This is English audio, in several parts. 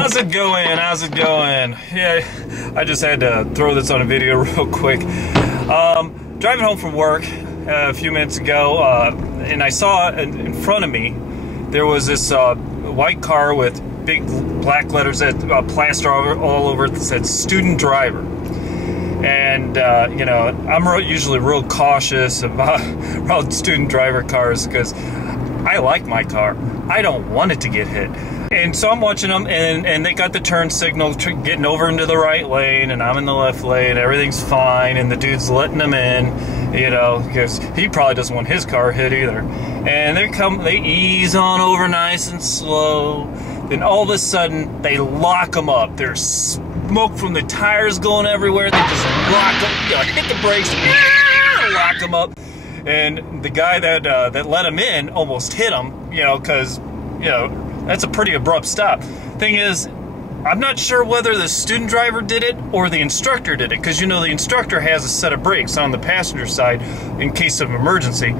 How's it going? How's it going? Yeah, I just had to throw this on a video real quick. Driving home from work a few minutes ago, and I saw in front of me there was this white car with big black letters that plaster all over it that said student driver. And you know, I'm usually real cautious about student driver cars because I like my car. I don't want it to get hit. And so I'm watching them, and they got the turn signal getting over into the right lane, and I'm in the left lane. Everything's fine, and the dude's letting them in, you know, because he probably doesn't want his car hit either. And they ease on over nice and slow. Then all of a sudden, they lock them up. There's smoke from the tires going everywhere. They just lock them, you know, hit the brakes, lock them up. And the guy that let him in almost hit him, you know, because, you know, that's a pretty abrupt stop. Thing is, I'm not sure whether the student driver did it or the instructor did it, because, you know, the instructor has a set of brakes on the passenger side in case of emergency.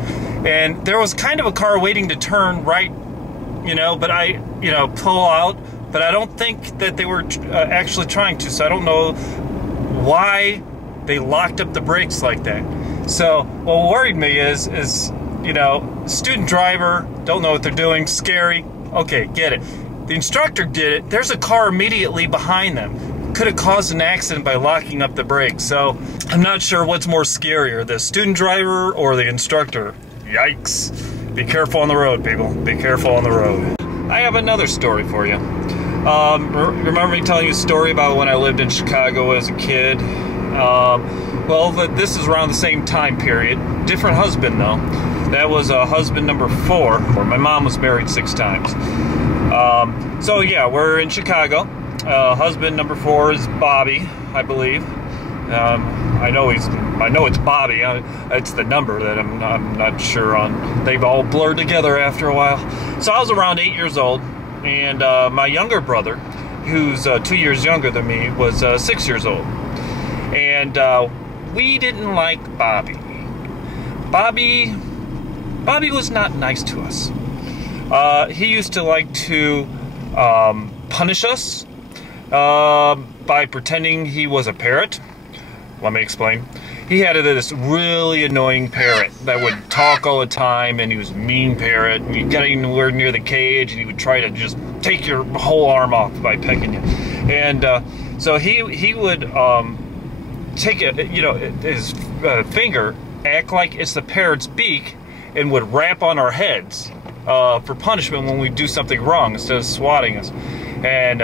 And there was kind of a car waiting to turn right, you know, but you know, pull out. But I don't think that they were actually trying to, so I don't know why they locked up the brakes like that. So what worried me is you know, student driver, don't know what they're doing, scary. Okay, get it. The instructor did it. There's a car immediately behind them. Could have caused an accident by locking up the brakes. So I'm not sure what's more scarier, the student driver or the instructor. Yikes. Be careful on the road, people. Be careful on the road. I have another story for you. Remember me telling you a story about when I lived in Chicago as a kid? Well, this is around the same time period. Different husband, though. That was husband number 4. My mom was married 6 times. So yeah, we're in Chicago. Husband number 4 is Bobby, I believe. I know it's Bobby. It's the number that I'm not sure on. They've all blurred together after a while. So I was around 8 years old, and my younger brother, who's 2 years younger than me, was 6 years old. And we didn't like Bobby. Bobby was not nice to us. He used to like to punish us by pretending he was a parrot. Let me explain. He had this really annoying parrot that would talk all the time, and he was a mean parrot. And you got anywhere near the cage, and he would try to just take your whole arm off by pecking you. And so he would take it, you know, his finger, act like it's the parrot's beak, and would rap on our heads for punishment when we do something wrong instead of swatting us. And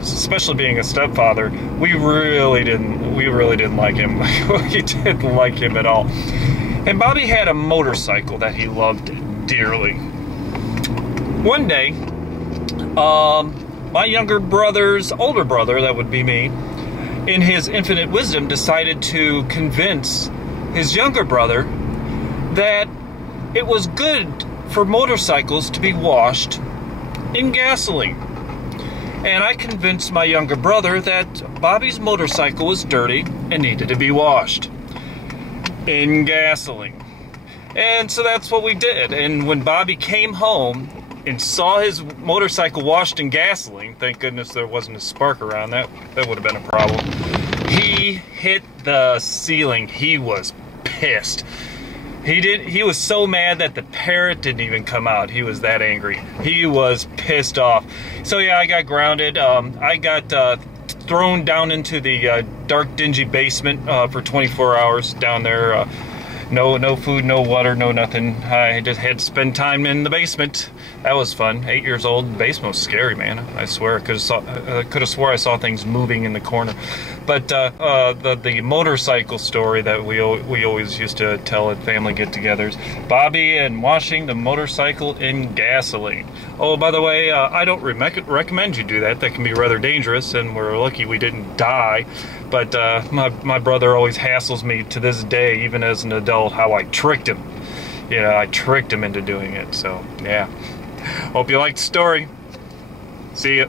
especially being a stepfather, we really didn't like him. We didn't like him at all. And Bobby had a motorcycle that he loved dearly. One day, my younger brother's older brother, that would be me, in his infinite wisdom, decided to convince his younger brother that it was good for motorcycles to be washed in gasoline. And I convinced my younger brother that Bobby's motorcycle was dirty and needed to be washed in gasoline. And so that's what we did. And when Bobby came home and saw his motorcycle washed in gasoline, thank goodness there wasn't a spark around, that would have been a problem. He hit the ceiling. He was pissed. He was so mad that the parrot didn't even come out. He was that angry. He was pissed off. So yeah, I got grounded. I got thrown down into the dark, dingy basement for 24 hours down there. No food, no water, no nothing. I just had to spend time in the basement. That was fun. 8 years old. The basement was scary, man. I swear, I could have swore I saw things moving in the corner. But the motorcycle story that we always used to tell at family get-togethers, Bobby and washing the motorcycle in gasoline. Oh, by the way, I don't recommend you do that. That can be rather dangerous, and we're lucky we didn't die. But my brother always hassles me to this day, even as an adult, how I tricked him. You know, I tricked him into doing it. So, yeah. Hope you liked the story. See ya.